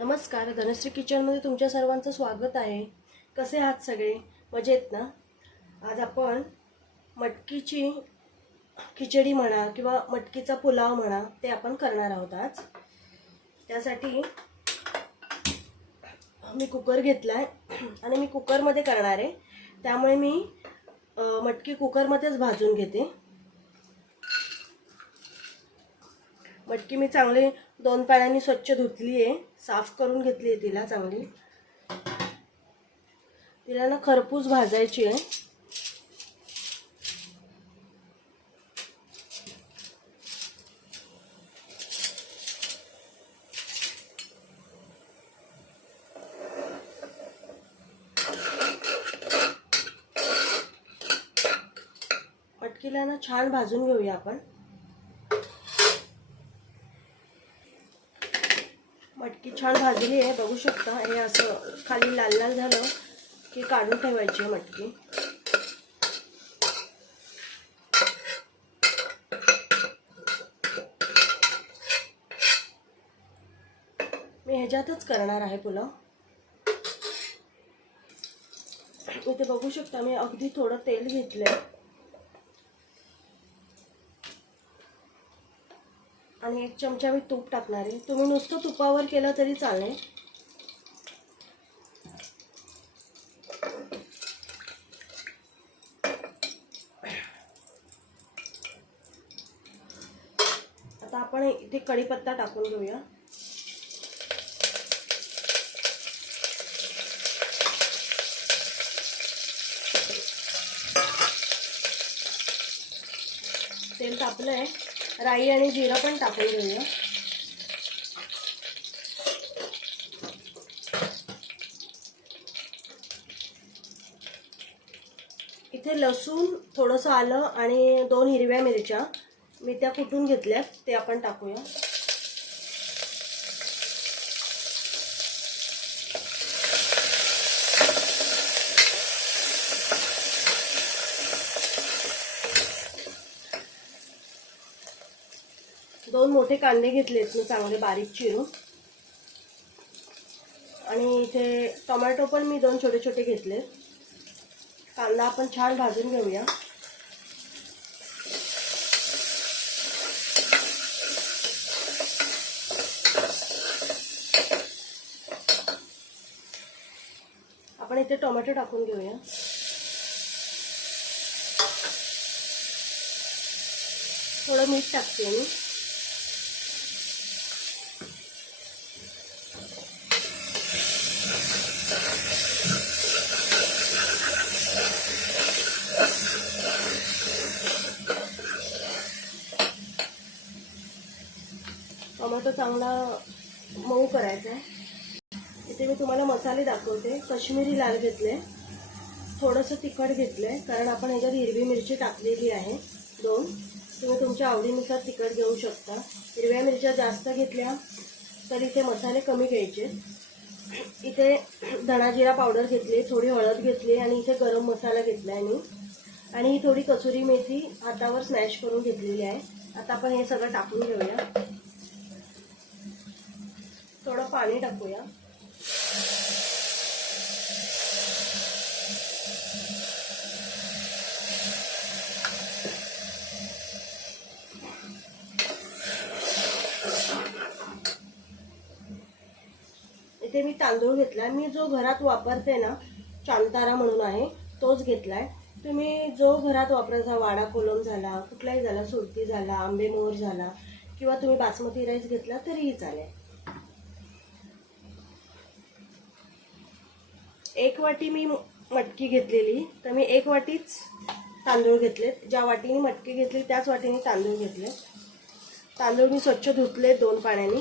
नमस्कार धनश्री किचनमध्ये तुमच्या सर्वांचं स्वागत आहे. कसे आहात सगळे? मजेत ना? आज आपण मटकीची खिचडी म्हणा किंवा मटकीचा पुलाव म्हणा ते आपण करणार आहोत आज. त्यासाठी मी कुकर घेतला आहे आणि मी कुकरमध्ये करणार आहे. त्यामुळे मी मटकी कुकरमध्येच भाजून घेते. मटकी मी चांगली दोन पाण्याने स्वच्छ धुतली आहे साफ करून घेतली आहे तिला चांगली. तिला ना खरपूस भाजायची आहे. मटकीला ना छान भाजून घेऊया आपण. मटकी छान भाजली आहे बघू शकता. हे असं खाली लाल लाल झालं की काढून ठेवायची आहे मटकी. मी ह्याच्यातच करणार आहे पुलाव. इथे बघू शकता मी अगदी थोडं तेल घेतलंय. आणि एक चमचा मी तूप टाकणार आहे. तुम्ही नुसतं तुपावर केलं तरी चालेल. आता आपण इथे कढीपत्ता टाकून घेऊया. तेल तापलं आहे राई आणि जिरं पण टाकून घेऊया. इथे लसूण थोडंसं आलं आणि दोन हिरव्या मिरच्या. मी त्या कुटून घेतल्यात ते आपण टाकूया. दोन मोठे कांदे घेतलेत मी चांगले बारीक चिरून. आणि इथे टोमॅटो पण मी दोन छोटे छोटे घेतले कांदा आपण छान भाजून घेऊया. आपण इथे टोमॅटो टाकून घेऊया. थोडं मीठ टाकते मी. टोमॅटो चांगला मऊ करायचा आहे इथे मी तुम्हाला मसाले दाखवते. कश्मीरी लाल घेतले थोडंसं तिखट घेतलं आहे कारण आपण ह्याच्यात हिरवी मिरची टाकलेली आहे. दोन. तुम्ही तुमच्या आवडीनुसार तिखट घेऊ शकता. हिरव्या मिरच्या जास्त घेतल्या तर इथे मसाले कमी घ्यायचे. इथे धणाजिरा पावडर घेतली थोडी हळद घेतली आणि इथे गरम मसाला घेतला आहे मी. आणि ही थोडी कसुरी मेथी हातावर स्मॅश करून घेतलेली आहे. आता आपण हे सगळं टाकून घेऊया. थोडं पाणी टाकूया. इथे मी तांदूळ घेतलाय. मी जो घरात वापरते ना चांतारा म्हणून आहे तोच घेतलाय. तुम्ही जो घरात वापरायचा वाडा कोलम झाला कुठलाही झाला सुरती झाला आंबेमोहर झाला किंवा तुम्ही बासमती राईस घेतला तरीही चालेल. एक वाटी मी मटकी घेतलेली. तर मी एक वाटीच तांदूळ घेतलेत ज्या वाटीने मटकी घेतली त्याच वाटीने तांदूळ घेतले. तांदूळ मी स्वच्छ धुतले दोन पाण्याने.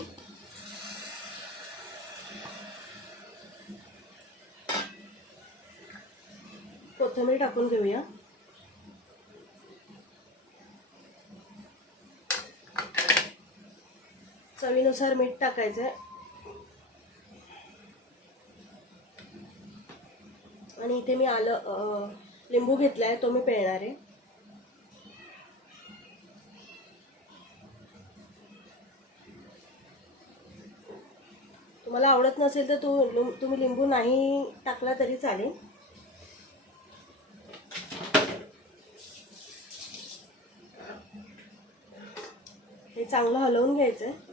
कोथिंबीर टाकून घेऊया. चवीनुसार मीठ टाकायचं आहे आणि इथे मी आलं लिंबू लिंबू आहे तो मी पिळणार आहे. तुम्हाला आवडत नसेल तर तू तुम्ही लिंबू नाही टाकला तरी चालेल. हे चांगलं हलवून घ्यायचं आहे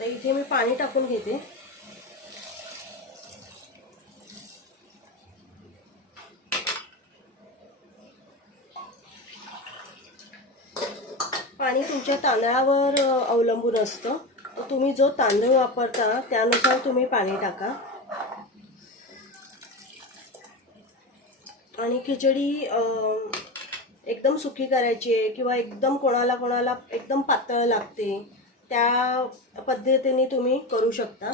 आता इथे मी पाणी टाकून घेते. पाणी तुमच्या तांदळावर अवलंबून असतं. तर तुम्ही जो तांदूळ वापरता त्यानुसार तुम्ही पाणी टाका. आणि खिचडी एकदम सुकी करायची आहे किंवा एकदम कोणाला कोणाला एकदम पातळ लागते. त्या पद्धतीने तुम्ही करू शकता.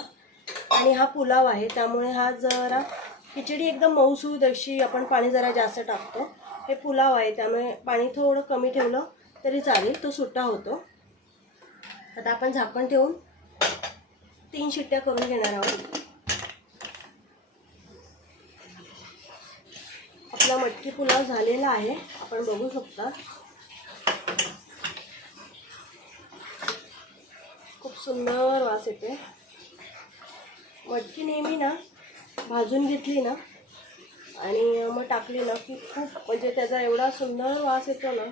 आणि हा पुलाव आहे. त्यामुळे हा जरा खिचडी एकदम मऊसूद अशी आपण पाणी जरा जास्त टाकतो. हे पुलाव आहे. त्यामुळे पाणी थोडं कमी ठेवलं तरी चालेल. तो सुट्टा होतो. आता आपण झाकण ठेवून तीन शिट्ट्या करून घेणार आहोत. आपला मटकी पुलाव झालेला आहे. आपण बघू शकता. सुंदर वास येते मटकी नेहमी ना भाजून घेतली ना आणि मग टाकली ना की खूप म्हणजे त्याचा एवढा सुंदर वास येतो ना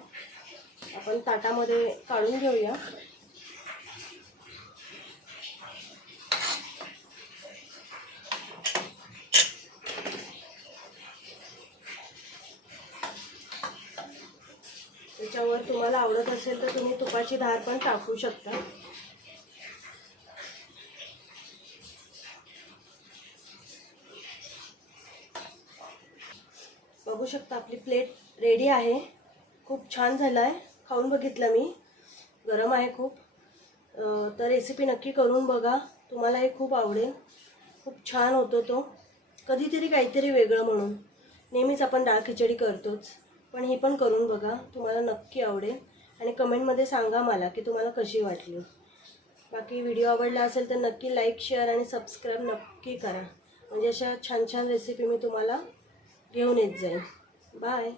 आपण ताटामध्ये काढून घेऊया. त्याच्यावर तुम्हाला आवडत असेल तर तुम्ही तुपाची धार पण टाकू शकता. बघू शकता आपली प्लेट रेडी आहे. खूप छान झालं आहे खाऊन बघितलं मी. गरम आहे खूप. तर रेसिपी नक्की करून बघा. तुम्हाला हे खूप आवडेल. खूप छान होतो तो. कधीतरी काहीतरी वेगळं म्हणून. नेहमीच आपण डाळ खिचडी करतोच. पण ही पण करून बघा. तुम्हाला नक्की आवडेल. आणि कमेंटमध्ये सांगा मला की तुम्हाला कशी वाटली. बाकी व्हिडिओ आवडला असेल तर नक्की लाईक शेअर आणि सबस्क्राईब नक्की करा. म्हणजे अशा छान छान रेसिपी मी तुम्हाला You need Zen. Bye.